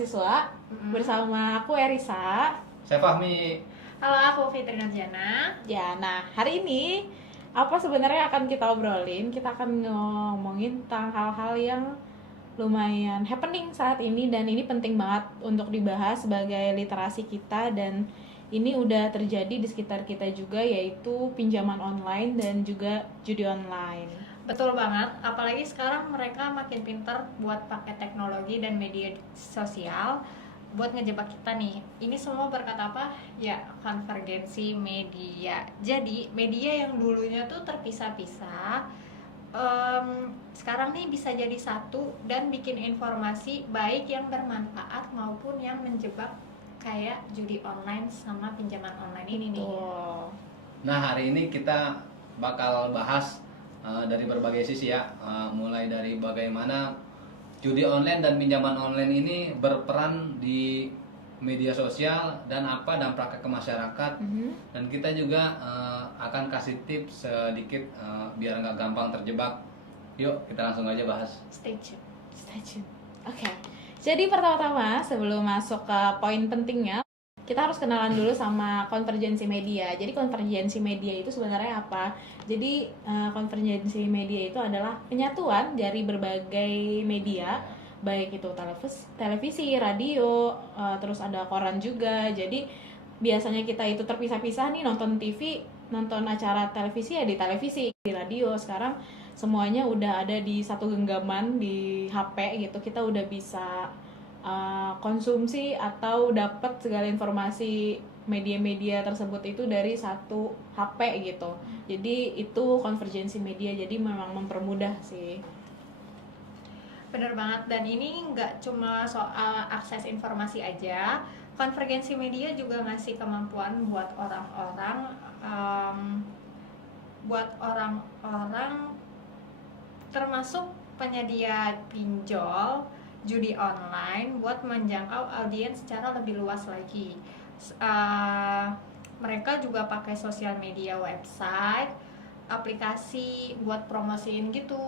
mahasiswa. Bersama aku Erisa. Saya Fahmi. Halo, aku Fitri Nurjana. Ya, nah hari ini apa sebenarnya akan kita obrolin? Kita akan ngomongin tentang hal-hal yang lumayan happening saat ini, dan ini penting banget untuk dibahas sebagai literasi kita, dan ini udah terjadi di sekitar kita juga, yaitu pinjaman online dan juga judi online. Betul banget, apalagi sekarang mereka makin pintar buat pakai teknologi dan media sosial buat ngejebak kita nih. Ini semua berkat apa? Ya, konvergensi media. Jadi, media yang dulunya tuh terpisah-pisah, sekarang nih bisa jadi satu dan bikin informasi baik yang bermanfaat maupun yang menjebak, kayak judi online sama pinjaman online ini nih. Nah, hari ini kita bakal bahas dari berbagai sisi ya, mulai dari bagaimana judi online dan pinjaman online ini berperan di media sosial dan apa dampaknya ke masyarakat. Dan kita juga akan kasih tips sedikit biar nggak gampang terjebak. Yuk kita langsung aja bahas. Stay tune. Oke. Jadi pertama-tama sebelum masuk ke poin pentingnya, kita harus kenalan dulu sama konvergensi media. Jadi konvergensi media itu sebenarnya apa? Jadi konvergensi media itu adalah penyatuan dari berbagai media, baik itu televisi, radio, terus ada koran juga. Jadi biasanya kita itu terpisah-pisah nih, nonton TV, nonton acara televisi ya di televisi, di radio. Sekarang semuanya udah ada di satu genggaman di HP gitu. Kita udah bisa konsumsi atau dapat segala informasi media-media tersebut itu dari satu HP gitu. Jadi itu konvergensi media, jadi memang mempermudah sih. Bener banget, dan ini nggak cuma soal akses informasi aja. Konvergensi media juga ngasih kemampuan buat orang-orang termasuk penyedia pinjol judi online buat menjangkau audiens secara lebih luas lagi. Mereka juga pakai sosial media, website, aplikasi buat promosiin gitu.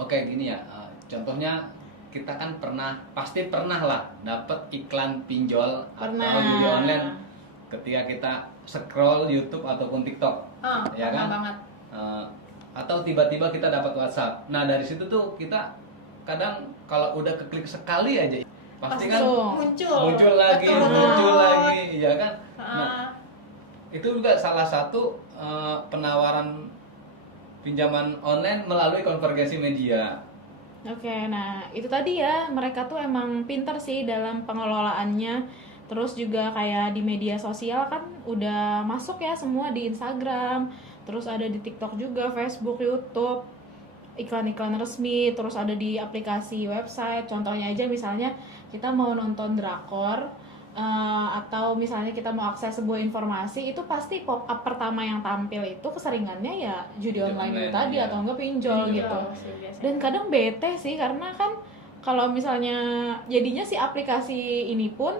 Oke, gini ya, contohnya kita kan pasti pernah lah dapat iklan pinjol atau judi online ketika kita scroll YouTube ataupun TikTok, ya kan? Banget. Atau tiba-tiba kita dapat WhatsApp. Nah, dari situ tuh kita kadang kalau udah keklik sekali aja pasti kan muncul lagi, ya kan? Nah, itu juga salah satu penawaran pinjaman online melalui konvergensi media. Oke, nah itu tadi ya, mereka tuh emang pintar sih dalam pengelolaannya. Terus juga kayak di media sosial kan udah masuk ya semua di Instagram, terus ada di TikTok juga, Facebook, YouTube, iklan-iklan resmi, terus ada di aplikasi website. Contohnya aja misalnya kita mau nonton drakor, atau misalnya kita mau akses sebuah informasi, itu pasti pop up pertama yang tampil itu keseringannya ya judi online itu tadi, atau enggak pinjol gitu. Dan kadang bete sih, karena kan kalau misalnya jadinya si aplikasi ini pun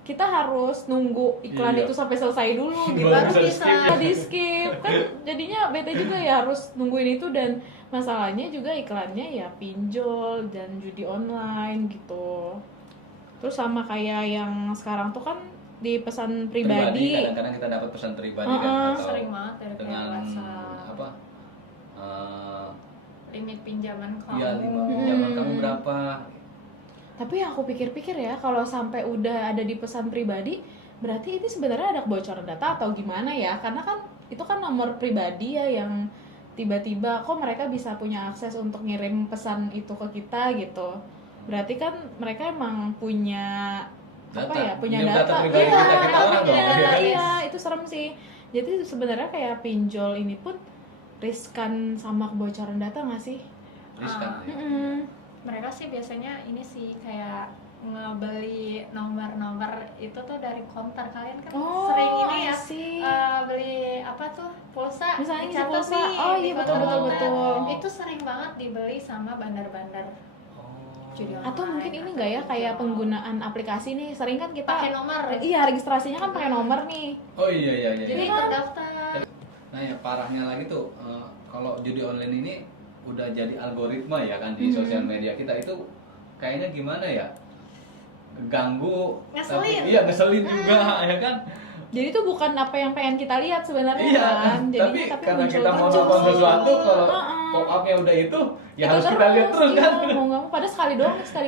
kita harus nunggu iklan itu sampai selesai dulu gitu, baru bisa di skip kan, jadinya bete juga ya harus nungguin itu. Dan masalahnya juga iklannya ya pinjol dan judi online gitu. Terus sama kayak yang sekarang tuh kan di pesan pribadi kadang-kadang kita dapat pesan pribadi kan, atau sering banget dengan WhatsApp, apa limit pinjaman kamu. Iya, limit pinjaman kamu berapa. Tapi aku pikir-pikir ya, kalau sampai udah ada di pesan pribadi, berarti ini sebenarnya ada kebocoran data atau gimana ya? Karena kan itu kan nomor pribadi ya, yang tiba-tiba kok mereka bisa punya akses untuk ngirim pesan itu ke kita gitu. Berarti kan mereka emang punya punya data pribadi kita orang dong. Iya, itu serem sih. Jadi sebenarnya kayak pinjol ini pun riskan sama kebocoran data nggak sih? Riskan. Mereka sih biasanya ini sih kayak ngebeli nomor-nomor itu tuh dari konter. Kalian kan sering ini ya, beli apa tuh, pulsa, misalnya pulsa. Oh iya, betul. Itu sering banget dibeli sama bandar-bandar judi online. Atau mungkin ini enggak ya, kayak penggunaan aplikasi nih, sering kan kita pakai nomor. Iya, registrasinya kan pakai nomor nih. Oh iya. Jadi terdaftar. Nah, ya parahnya lagi tuh kalau judi online ini udah jadi algoritma ya kan di sosial media kita itu kayaknya gimana ya, ganggu, Ngeselin. tapi iya ngeselin juga ya kan. Jadi itu bukan apa yang pengen kita lihat sebenarnya Iya, kan. tapi karena muncul kita mau terus. nonton sesuatu, kalau Heeh. pop upnya udah itu, ya Itu harus kita lihat terus iya, kan. mau nggak mau, padahal sekali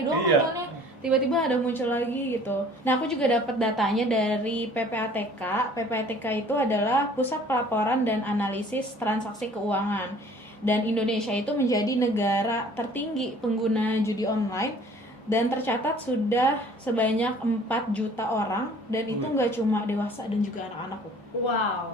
doang Iya. nontonnya, tiba-tiba ada muncul lagi gitu. Nah, aku juga dapat datanya dari PPATK. PPATK itu adalah Pusat Pelaporan dan Analisis Transaksi Keuangan. Dan Indonesia itu menjadi negara tertinggi pengguna judi online, dan tercatat sudah sebanyak 4 juta orang, dan itu nggak cuma dewasa dan juga anak-anak loh. Wow.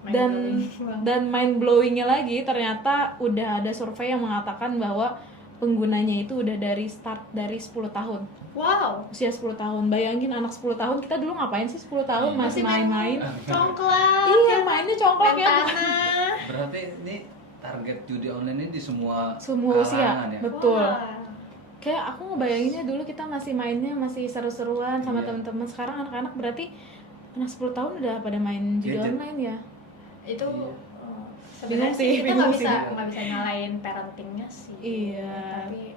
dan Mind-blowing banget. dan mind blowingnya lagi, ternyata udah ada survei yang mengatakan bahwa penggunanya itu udah dari 10 tahun, Wow. usia 10 tahun. Bayangin anak 10 tahun, kita dulu ngapain sih 10 tahun masih main-main. Congklak. Iya, ya, mainnya congklak main ya. tanah. Berarti ini target judi online ini di semua Usia, kalangan ya. betul. Wah. Kayak aku ngebayanginnya dulu kita masih mainnya masih seru-seruan sama Iya. teman-teman. Sekarang anak-anak berarti anak 10 tahun udah pada main judi Gadget. online ya. Itu Iya. sebenarnya Bingung sih, sih kita bingung nggak sih. bisa nyalain parentingnya sih. Iya. Tapi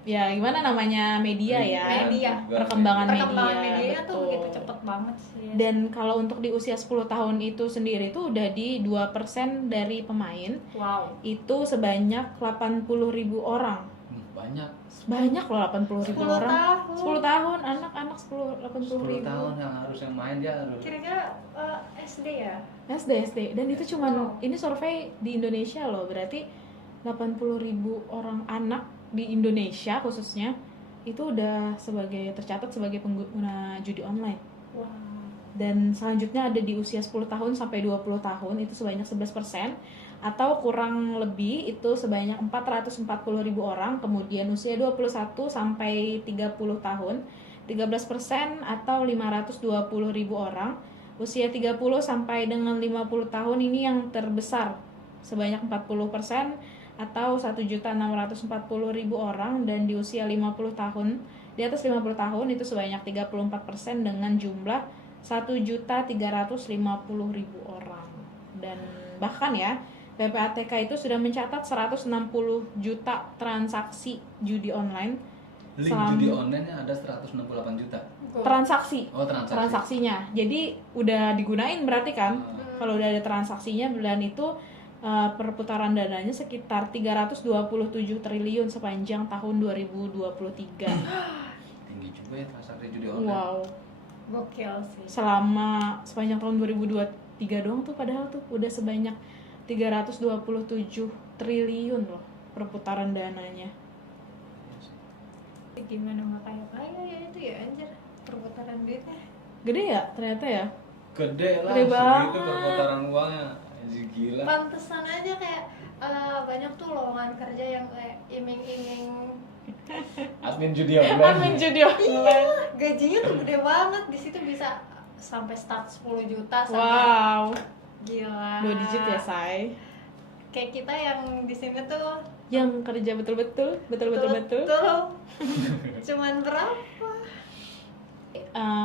Ya gimana namanya media ya. Media. Perkembangan perkembangan media, media tuh betul. begitu cepet banget sih. Dan kalau untuk di usia 10 tahun itu sendiri tuh udah di 2% dari pemain wow. itu sebanyak 80.000 orang. Banyak. Banyak loh 80.000 10 orang. tahun. 10 tahun anak-anak 80.000. 10 tahun yang harusnya main dia harus. Kira-kira SD ya? SD. Dan itu cuman Wow. ini survei di Indonesia loh. Berarti 80.000 orang anak di Indonesia khususnya itu udah tercatat sebagai pengguna judi online. Wow. Dan selanjutnya ada di usia 10 tahun sampai 20 tahun itu sebanyak 11%, atau kurang lebih itu sebanyak 440.000 orang. Kemudian usia 21 sampai 30 tahun 13%, atau 520.000 orang. Usia 30 sampai dengan 50 tahun ini yang terbesar sebanyak 40%, atau 1.640.000 orang. Dan di usia 50 tahun, di atas 50 tahun itu sebanyak 34% dengan jumlah 1.350.000 orang. Dan bahkan ya, PPATK itu sudah mencatat 160 juta transaksi judi online. Link judi online ada 168 juta. Transaksi. Oh, transaksi. Transaksinya. Jadi udah digunain berarti kan. Ah. Kalau udah ada transaksinya, dan itu perputaran dananya sekitar 327 triliun sepanjang tahun 2023. Tinggi juga ya transaksi judi online. Wow. Gokil sih. Sepanjang tahun 2023 doang tuh, padahal tuh udah sebanyak 327 triliun loh perputaran dananya. Gimana nggak kaya ya itu ya anjir perputaran duitnya. Gede ya ternyata ya. Gede lah, Gede banget. segitu perputaran uangnya. Anjir, gila. Pantesan aja kayak banyak tuh lowongan kerja yang kayak iming-iming Admin judi online. Admin judi online. gajinya tuh gede banget, di situ bisa sampai start 10 juta sampai Wow. gila. 2 digit ya, say. Kayak kita yang di sini tuh Yang kerja betul-betul. cuman berapa?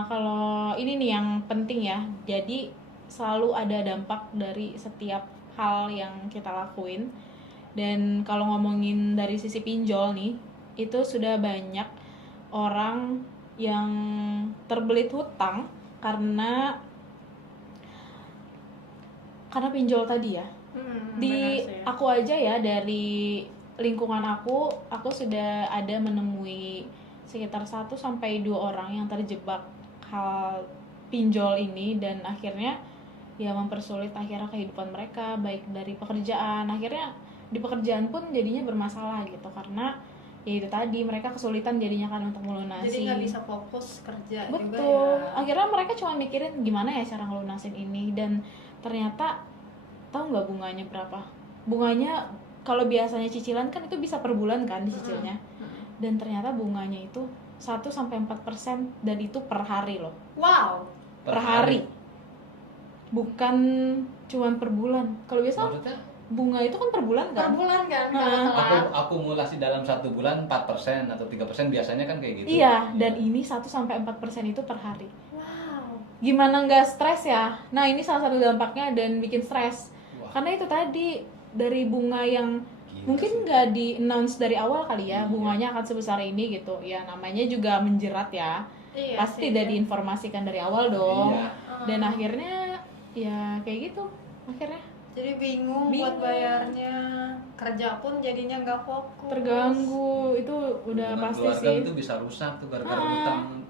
Kalau ini nih yang penting ya. Jadi selalu ada dampak dari setiap hal yang kita lakuin. Dan kalau ngomongin dari sisi pinjol nih, itu sudah banyak orang yang terbelit hutang karena pinjol tadi ya. Di Benar sih. aku aja ya, dari lingkungan aku sudah ada menemui sekitar 1 sampai 2 orang yang terjebak hal pinjol ini, dan akhirnya ya mempersulit akhirnya kehidupan mereka, baik dari pekerjaan. Akhirnya di pekerjaan pun jadinya bermasalah gitu, karena ya itu tadi, mereka kesulitan jadinya kan untuk melunasi. Jadi nggak bisa fokus kerja juga Betul. ya. Akhirnya mereka cuma mikirin gimana ya cara ngelunasin ini, dan ternyata tahu nggak bunganya berapa? Bunganya kalau biasanya cicilan kan itu bisa per bulan kan dicicilnya. Dan ternyata bunganya itu 1 sampai 4%, dan itu per hari loh. Wow. Per hari. Bukan cuman per bulan. Kalau biasa Maksudnya bunga itu kan per bulan Per kan? bulan kan kalau Heeh. telat. akumulasi dalam 1 bulan 4% atau 3% biasanya kan kayak gitu. Iya, dan ini 1 sampai 4% itu per hari. Wow. Gimana nggak stres ya? Nah, ini salah satu dampaknya dan bikin stres. Wah, Karena itu tadi, dari bunga yang gila mungkin sih. nggak di announce dari awal kali ya bunganya akan sebesar ini gitu ya, namanya juga menjerat ya, Iya pasti sih. tidak diinformasikan dari awal dong. Iya. Dan akhirnya ya kayak gitu akhirnya Jadi bingung buat bayarnya, kerja pun jadinya nggak fokus. terganggu, itu udah Hubungan pasti keluarga sih. itu bisa rusak tuh gara-gara utang,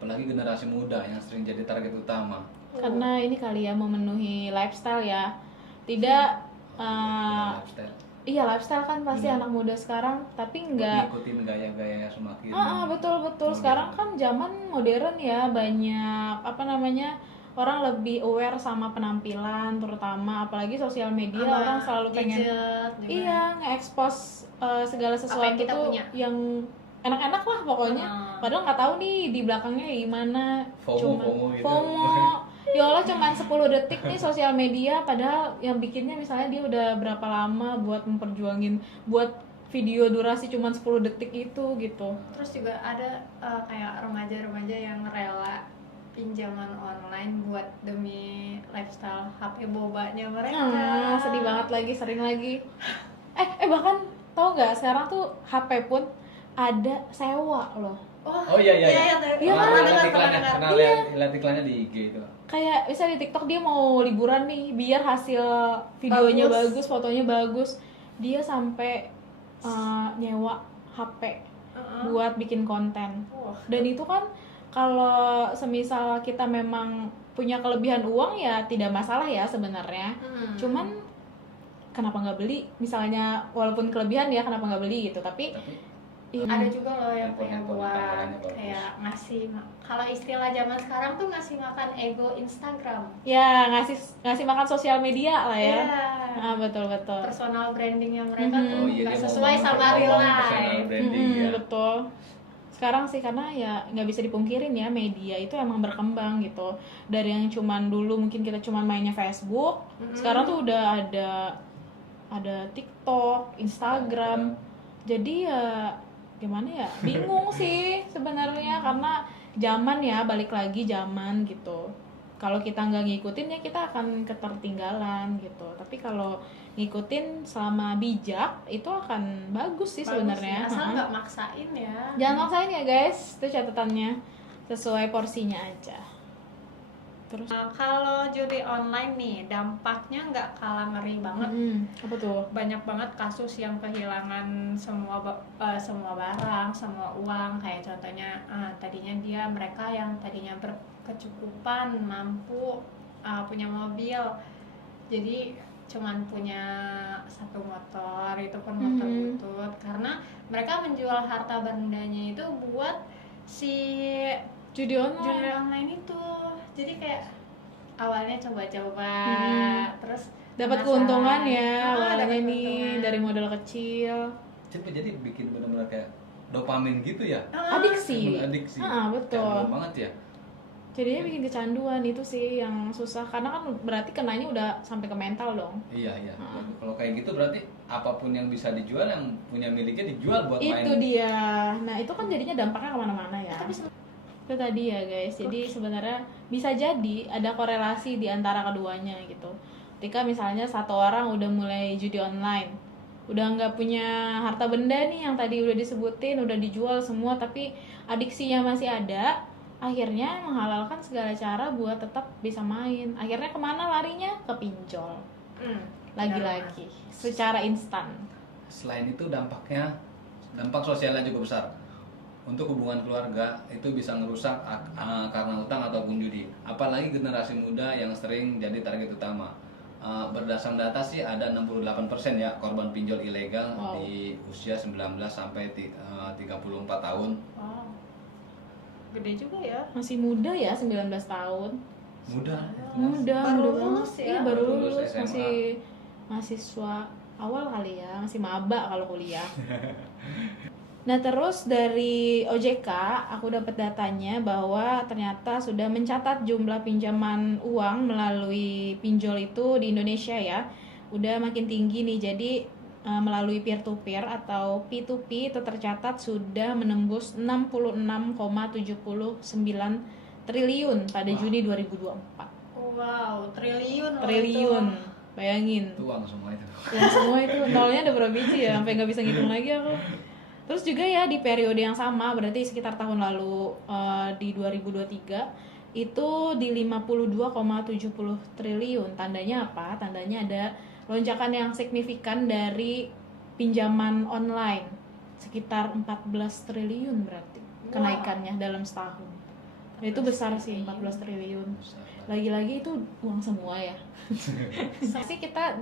apalagi generasi muda yang sering jadi target utama. Karena ini kali ya memenuhi lifestyle ya, tidak Lifestyle. iya lifestyle kan pasti Benar. anak muda sekarang, tapi Buat nggak. ngikutin gaya-gaya semakin Betul modern. sekarang kan zaman modern ya, banyak apa namanya, orang lebih aware sama penampilan terutama, apalagi sosial media Sama orang selalu pengen gadget juga. iya nge-expose segala sesuatu kita tuh punya. yang enak-enak lah pokoknya. Padahal nggak tahu nih di belakangnya gimana. FOMO gitu. FOMO. Ya Allah, cuman 10 detik nih sosial media, padahal yang bikinnya misalnya dia udah berapa lama buat memperjuangin buat video durasi cuman 10 detik itu gitu. Terus juga ada kayak remaja-remaja yang rela pinjaman online buat demi lifestyle HP bobanya mereka. Sedih banget lagi, sering lagi. Bahkan tau nggak sekarang tuh HP pun ada sewa loh. Oh iya. Iya, Pernah kan? lihat iklannya, dengar. pernah lihat iklannya di IG itu. Kayak misalnya di TikTok dia mau liburan nih, biar hasil videonya bagus, fotonya bagus, dia sampai nyewa HP buat bikin konten. Dan itu kan kalau semisal kita memang punya kelebihan uang ya tidak masalah ya sebenarnya. Cuman kenapa nggak beli? Misalnya walaupun kelebihan ya kenapa nggak beli gitu? Tapi ada juga loh yang punya Handphone buat tawarannya bagus. kayak ngasih kalau istilah zaman sekarang tuh ngasih makan ego Instagram. ya ngasih makan sosial media lah ya. Iya. Betul. Personal brandingnya mereka tuh Oh iya, nggak dia sesuai mau sama ngomong real personal life. branding ya. Betul. Sekarang sih karena ya nggak bisa dipungkirin ya, media itu emang berkembang gitu. Dari yang cuman dulu mungkin kita cuman mainnya Facebook, sekarang tuh udah ada TikTok, Instagram. Jadi ya gimana ya, bingung sih sebenarnya, karena zaman ya, balik lagi zaman gitu. Kalau kita nggak ngikutin ya kita akan ketertinggalan gitu. Tapi kalau ngikutin selama bijak itu akan bagus sih sebenarnya. Asal nggak maksain ya. Jangan maksain ya guys, itu catatannya, sesuai porsinya aja. Terus Kalau judi online nih dampaknya nggak kalah ngeri banget. apa tuh? Banyak banget kasus yang kehilangan semua barang, semua uang. Kayak contohnya tadinya mereka yang tadinya berkecukupan, mampu punya mobil, jadi cuman punya satu motor, itu pun motor butut, karena mereka menjual harta bendanya itu buat si Judi online. judi online itu. Jadi kayak awalnya coba-coba, terus Dapat penasaran. keuntungan ya dapat awalnya nih keuntungan. dari modal kecil. Jadi bikin benar-benar kayak dopamin gitu ya. Adiksi. Adiksi. Betul. Candu banget ya. Jadinya bikin kecanduan, itu sih yang susah, karena kan berarti kenanya udah sampai ke mental dong. Iya. Kalau kayak gitu berarti apapun yang bisa dijual, yang punya miliknya dijual buat main. Itu dia. Nah itu kan jadinya dampaknya kemana-mana ya. Itu tadi ya guys. Jadi sebenarnya bisa jadi ada korelasi di antara keduanya gitu. Ketika misalnya satu orang udah mulai judi online, udah nggak punya harta benda nih yang tadi udah disebutin, udah dijual semua, tapi adiksinya masih ada, akhirnya menghalalkan segala cara buat tetap bisa main. Akhirnya kemana larinya? Ke pinjol. Lagi-lagi secara instan. Selain itu dampak sosialnya juga besar. Untuk hubungan keluarga itu bisa ngerusak karena utang ataupun judi. Apalagi generasi muda yang sering jadi target utama. Berdasarkan data sih ada 68% ya korban pinjol ilegal di usia 19 sampai 34 tahun. Wow. Gede juga ya. Masih muda ya, 19 tahun. Muda Muda Baru lulus banget. ya. Iya, baru Baru lulus, lulus SMA. masih mahasiswa awal kali ya, masih maba kalau kuliah. Nah terus dari OJK aku dapat datanya bahwa ternyata sudah mencatat jumlah pinjaman uang melalui pinjol itu di Indonesia ya udah makin tinggi nih. Jadi melalui peer to peer atau P2P itu tercatat sudah menembus 66,79 triliun pada Juni 2024. Wow, triliun. Triliun. bayangin. Itu uang semua itu. Ya semua itu nolnya ada berapa biji ya, sampai nggak bisa ngitung lagi aku. Terus juga ya di periode yang sama, berarti sekitar tahun lalu di 2023 itu di 52,70 triliun. Tandanya apa? Tandanya ada lonjakan yang signifikan dari pinjaman online, sekitar 14 triliun berarti kenaikannya dalam setahun. Nah, itu besar sih, 14 triliun. Lagi-lagi itu uang semua ya. Sih kita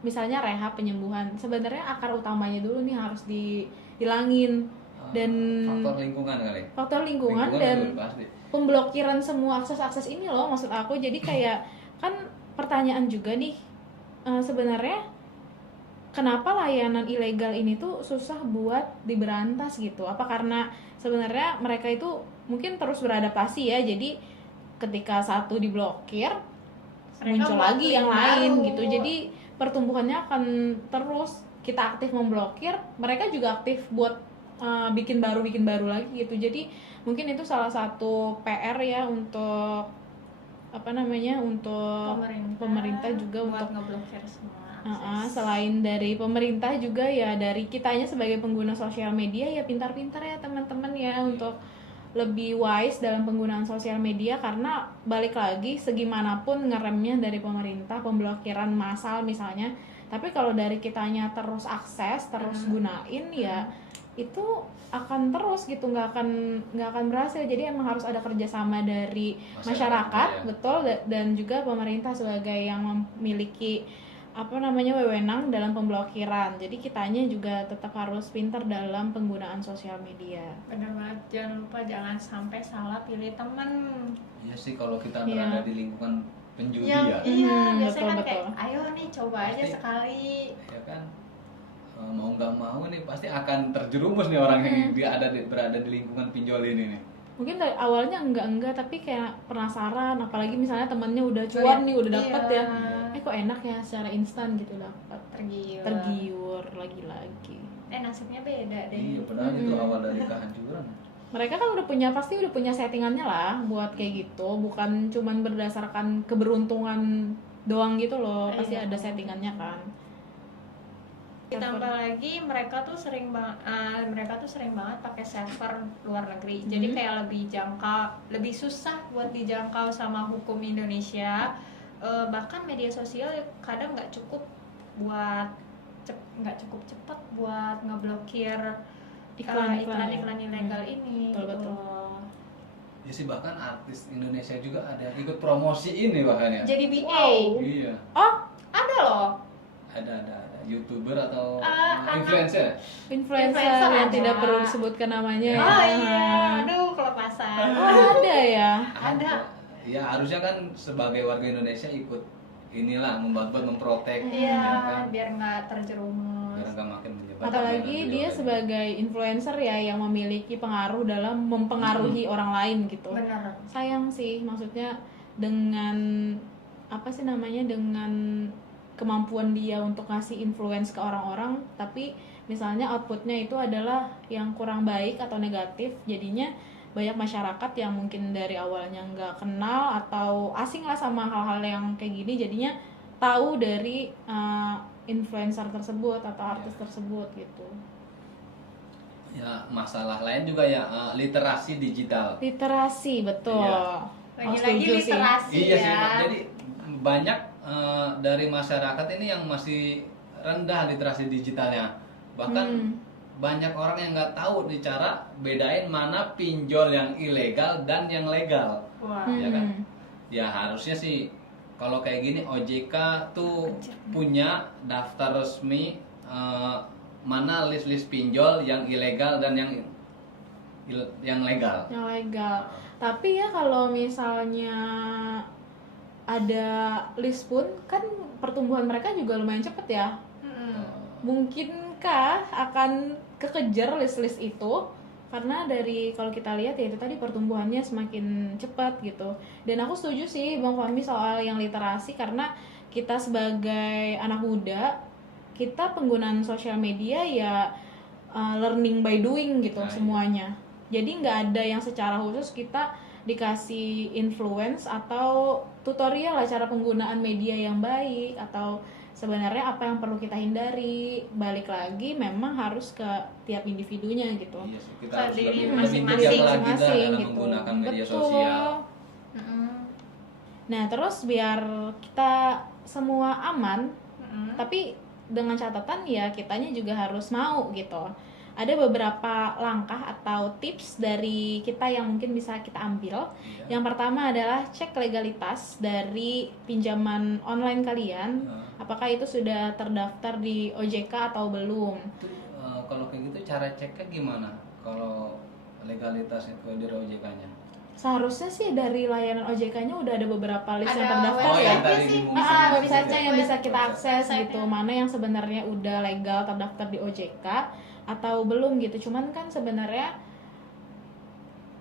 misalnya rehab penyembuhan, sebenarnya akar utamanya dulu nih harus dihilangin, dan faktor lingkungan kali. Faktor lingkungan dan dulu, pasti. pemblokiran semua akses-akses ini loh, maksud aku. Jadi kayak kan pertanyaan juga nih, sebenarnya kenapa layanan ilegal ini tuh susah buat diberantas gitu? Apa karena sebenarnya mereka itu mungkin terus beradaptasi ya, jadi ketika satu diblokir muncul lagi yang lain gitu, jadi pertumbuhannya akan terus. Kita aktif memblokir, mereka juga aktif buat bikin baru lagi gitu. Jadi mungkin itu salah satu PR ya untuk untuk pemerintah juga buat untuk ngeblokir semua akses. selain dari pemerintah juga ya dari kitanya sebagai pengguna sosial media ya, pintar-pintar ya teman-teman ya untuk lebih wise dalam penggunaan sosial media. Karena balik lagi, segimanapun ngeremnya dari pemerintah, pemblokiran massal misalnya, tapi kalau dari kitanya terus akses, terus gunain ya itu akan terus gitu, nggak akan berhasil. Jadi emang harus ada kerjasama dari masyarakat ya. Betul, dan juga pemerintah sebagai yang memiliki wewenang dalam pemblokiran. Jadi kitanya juga tetap harus pintar dalam penggunaan sosial media. Bener banget, jangan lupa jangan sampai salah pilih teman. Iya sih, kalau kita Iya. berada di lingkungan penjudi Iya, ya. biasanya kan betul. kayak ayo nih coba aja Pasti. sekali. Ya kan, mau nggak mau nih pasti akan terjerumus nih orang yang berada di lingkungan pinjol ini nih. Mungkin dari awalnya enggak tapi kayak penasaran, apalagi misalnya temennya udah cuan nih, udah dapet ya, kok enak ya secara instan gitu dapat, tergiur lagi. Nasibnya beda deh. Iya, padahal itu awal dari kehancuran. Mereka kan pasti udah punya settingannya lah buat kayak gitu, bukan cuman berdasarkan keberuntungan doang gitu loh, pasti Iya. ada settingannya kan. Ditambah lagi mereka tuh sering banget pakai server luar negeri. Jadi kayak lebih susah buat dijangkau sama hukum Indonesia. Bahkan media sosial kadang nggak cukup cepat buat ngeblokir iklan-iklan ilegal ini. Betul. Ya sih, bahkan artis Indonesia juga ada yang ikut promosi ini bahkan ya. Jadi BA. Wow. Iya. Oh, Ada loh. Ada YouTuber atau Influencer influencer yang ada. tidak perlu disebutkan namanya ya. Oh iya, aduh kelepasan. Oh, ada ya. Ada. Ya harusnya kan sebagai warga Indonesia ikut inilah membuat memprotek. Iya, ya kan? biar nggak terjerumus. Biar nggak makin menyebar. Apalagi dia sebagai influencer ya yang memiliki pengaruh dalam mempengaruhi orang lain gitu. Bener. Sayang sih, maksudnya dengan dengan kemampuan dia untuk ngasih influence ke orang-orang, tapi misalnya outputnya itu adalah yang kurang baik atau negatif, jadinya banyak masyarakat yang mungkin dari awalnya nggak kenal atau asing lah sama hal-hal yang kayak gini, jadinya tahu dari influencer tersebut atau artis tersebut gitu. Ya, masalah lain juga ya literasi digital. Literasi, betul. Iya. Lagi-lagi Setuju sih. literasi Iya ya. sih, Pak. Jadi banyak dari masyarakat ini yang masih rendah literasi digitalnya. Bahkan banyak orang yang nggak tahu nih cara bedain mana pinjol yang ilegal dan yang legal. Wah. Ya kan? Ya harusnya sih kalau kayak gini OJK tuh punya daftar resmi mana list-list pinjol yang ilegal dan yang legal. Yang legal. Tapi ya kalau misalnya ada list pun kan pertumbuhan mereka juga lumayan cepet ya. Mungkinkah akan kekejar list-list itu? Karena dari kalau kita lihat ya itu tadi pertumbuhannya semakin cepat gitu. Dan aku setuju sih Bang Fahmi soal yang literasi, karena kita sebagai anak muda, kita penggunaan sosial media ya learning by doing gitu semuanya. Jadi nggak ada yang secara khusus kita dikasih influence atau tutorial lah cara penggunaan media yang baik, atau sebenarnya apa yang perlu kita hindari. Balik lagi memang harus ke tiap individunya gitu. Iya sih, kita Ke harus diri lebih masing-masing. bijak lagi dah Masing-masing dalam gitu. menggunakan media Betul. sosial. Mm-mm. Nah, terus biar kita semua aman, Mm-mm. tapi dengan catatan ya kitanya juga harus mau gitu. Ada beberapa langkah atau tips dari kita yang mungkin bisa kita ambil. Iya. Yang pertama adalah cek legalitas dari pinjaman online kalian. Nah, Apakah itu sudah terdaftar di OJK atau belum? itu kalau kayak gitu cara ceknya gimana? Kalau legalitas itu dari OJK-nya? Seharusnya sih dari layanan OJK-nya udah ada beberapa list yang Ada terdaftar Oh, ya. yang website-nya tadi sih. dimungkin. Websitenya yang bisa kita Website. akses Website-nya. gitu, mana yang sebenarnya udah legal terdaftar di OJK atau belum gitu. Cuman kan sebenarnya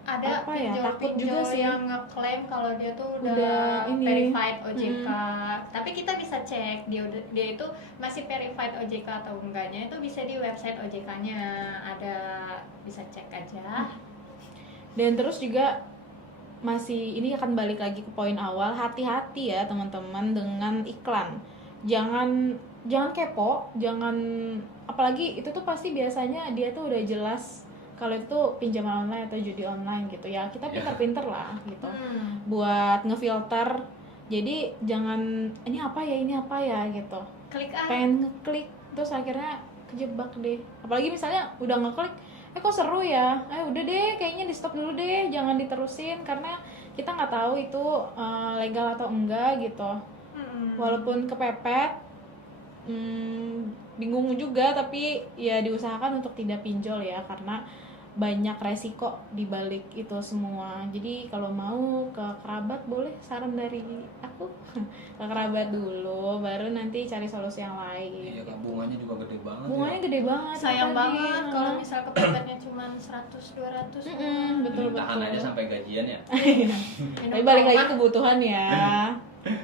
Ada apa ya, takut pinjol-pinjol juga sih. yang ngeklaim kalau dia tuh Udah udah ini. verified OJK. Tapi kita bisa cek dia itu masih verified OJK atau enggaknya, itu bisa di website OJK-nya. Ada, bisa cek aja. Dan terus juga masih ini akan balik lagi ke poin awal, hati-hati ya teman-teman dengan iklan. Jangan kepo, jangan, apalagi itu tuh pasti biasanya dia tuh udah jelas kalau itu pinjaman online atau judi online gitu ya. Kita pintar-pintar lah gitu buat ngefilter. Jadi jangan ini apa ya gitu. Klik ah. Pengen ngeklik terus akhirnya kejebak deh. Apalagi misalnya udah ngeklik, kok seru ya, udah deh kayaknya di stop dulu deh, jangan diterusin karena kita nggak tahu itu legal atau enggak gitu. Walaupun kepepet, bingung juga, tapi ya diusahakan untuk tidak pinjol ya, karena banyak resiko di balik itu semua. Jadi kalau mau ke kerabat, boleh saran dari aku ke kerabat dulu, baru nanti cari solusi yang lain. Iya, Kak, bunganya juga gede banget. Bunganya gede banget. Sayang tadi. banget kalau misal kepepetnya cuma 100-200. Betul. Tahan aja sampai gajian ya. Tapi balik lagi kebutuhan ya.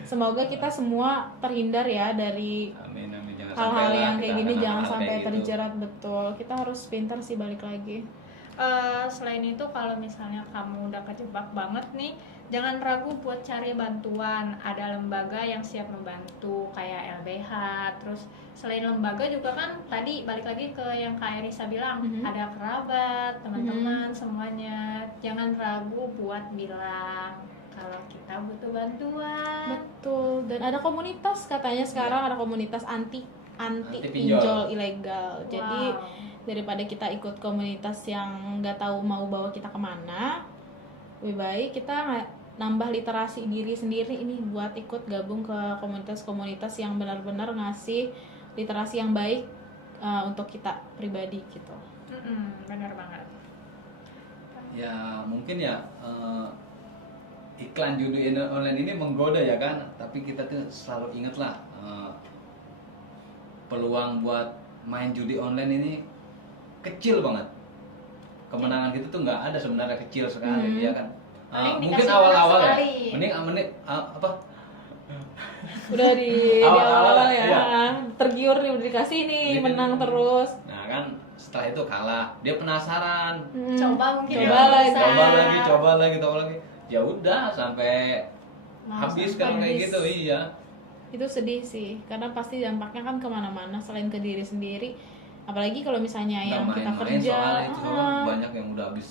Semoga kita semua terhindar ya dari Amin, amin. Jangan hal-hal sampai lah yang kita kayak gini, kena jangan hal-hal sampai kayak gitu. terjerat. Betul, kita harus pintar sih balik lagi. Selain itu kalau misalnya kamu udah kejebak banget nih, jangan ragu buat cari bantuan. Ada lembaga yang siap membantu kayak LBH. Terus selain lembaga juga kan tadi balik lagi ke yang Kak Erisa bilang, ada kerabat, teman-teman, semuanya. Jangan ragu buat bilang kalau kita butuh bantuan. Betul, dan ada komunitas katanya sekarang, ada komunitas anti Anti-pinjol. pinjol ilegal. Jadi Wow. daripada kita ikut komunitas yang nggak tahu mau bawa kita kemana, lebih baik kita nambah literasi diri sendiri ini buat ikut gabung ke komunitas-komunitas yang benar-benar ngasih literasi yang baik untuk kita pribadi gitu. Benar banget. Ya mungkin ya iklan judi online ini menggoda ya kan, tapi kita tuh selalu ingat lah peluang buat main judi online ini kecil banget. Kemenangan kita tuh nggak ada sebenarnya, kecil sekali ya kan. Paling Mungkin dikasih awal-awal menang ya, sekali. mending apa Udah di Awal-awal awal ya, iya. tergiur nih, udah dikasih nih, Gitu. menang terus. Nah kan setelah itu kalah, dia penasaran. Coba mungkin Coba ya, lagi. bisa. coba lagi. Ya udah sampai Mau habis sampai kan kayak habis. gitu, iya. Itu sedih sih, karena pasti dampaknya kan kemana-mana selain ke diri sendiri. Apalagi kalau misalnya yang Nggak kita main-main kerja, soalnya itu banyak yang udah habis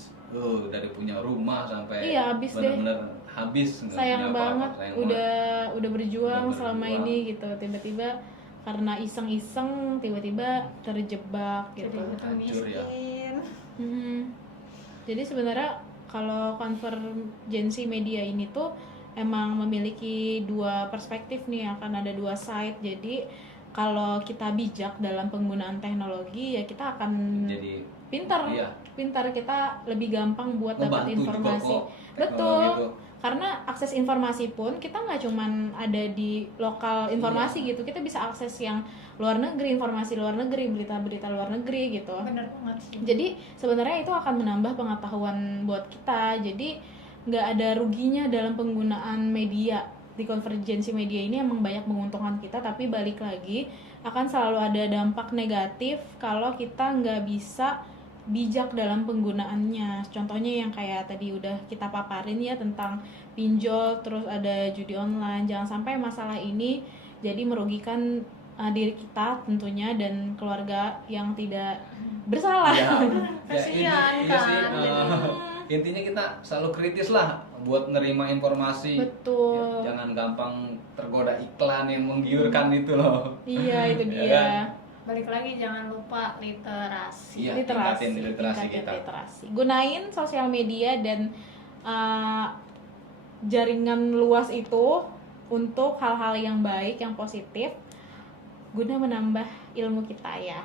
dari punya rumah sampai Iya, habis deh. bener-bener habis, nggak sayang punya apa-apa, banget, sayang udah berjuang Udah selama berjuang. ini gitu, tiba-tiba karena iseng-iseng tiba-tiba terjebak gitu. Jadi betul Hancur ya. miskin. Mhm. Jadi sebenarnya kalau konvergensi media ini tuh emang memiliki dua perspektif nih, akan ada dua side. Jadi kalau kita bijak dalam penggunaan teknologi ya kita akan Jadi pintar, iya. kita lebih gampang buat dapat Ngebantu juga informasi. kok Betul. teknologi itu. Karena akses informasi pun kita nggak cuman ada di lokal informasi gitu, kita bisa akses yang luar negeri, informasi luar negeri, berita-berita luar negeri gitu. Bener banget sih. Jadi sebenarnya itu akan menambah pengetahuan buat kita. Jadi nggak ada ruginya dalam penggunaan media. Di konvergensi media ini emang banyak menguntungkan kita, tapi balik lagi akan selalu ada dampak negatif kalau kita nggak bisa bijak dalam penggunaannya. Contohnya yang kayak tadi udah kita paparin ya tentang pinjol, terus ada judi online. Jangan sampai masalah ini jadi merugikan diri kita tentunya dan keluarga yang tidak bersalah. Kasihan iya sih, kan, intinya kita selalu kritis lah buat nerima informasi. Betul. Ya, jangan gampang tergoda iklan yang menggiurkan itu loh. Iya, itu Ya dia. kan? Balik lagi jangan lupa literasi. Iya, tingkatin literasi tingkatin kita. literasi. Gunain sosial media dan jaringan luas itu untuk hal-hal yang baik, yang positif, guna menambah ilmu kita ya.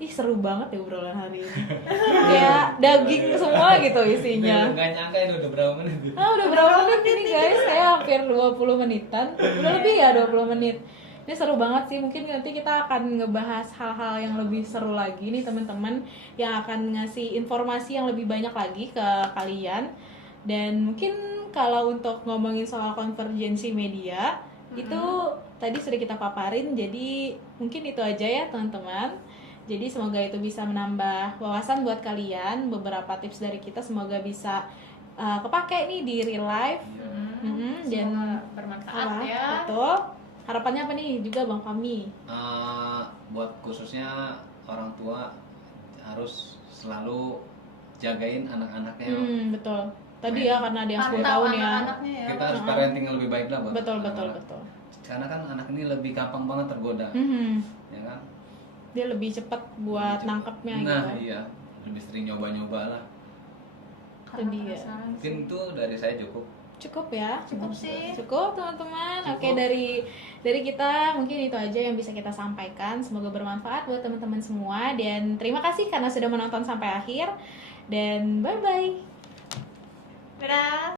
Ih, seru banget ya obrolan hari ini. Kayak daging semua gitu isinya. Nggak nyangka ini udah berapa menit. Udah berapa menit ini guys? Saya hampir 20 menitan. Udah lebih ya 20 menit. Ini seru banget sih. Mungkin nanti kita akan ngebahas hal-hal yang lebih seru lagi nih teman-teman, yang akan ngasih informasi yang lebih banyak lagi ke kalian. Dan mungkin kalau untuk ngomongin soal konvergensi media, itu tadi sudah kita paparin. Jadi mungkin itu aja ya teman-teman. Jadi semoga itu bisa menambah wawasan buat kalian. Beberapa tips dari kita semoga bisa kepake nih di real life. Dan Semoga bermanfaat ya. betul. Harapannya apa nih juga Bang Fami? Buat khususnya orang tua harus selalu jagain anak-anaknya. Betul. Tadi ya karena ada yang 10 Pantau tahun ya. anak-anaknya ya. Kita harus parenting yang lebih baik lah buat Betul. anak-anak. Karena kan anak ini lebih gampang banget tergoda, ya kan? Dia lebih cepat buat Lebih cepat. nangkepnya Nah, gitu. iya, lebih sering nyoba-nyoba lah. Itu dia. Mungkin itu dari saya cukup. Cukup ya? Cukup sih. Cukup teman-teman. Cukup. Oke, dari kita mungkin itu aja yang bisa kita sampaikan. Semoga bermanfaat buat teman-teman semua, dan terima kasih karena sudah menonton sampai akhir, dan bye bye. Dadah.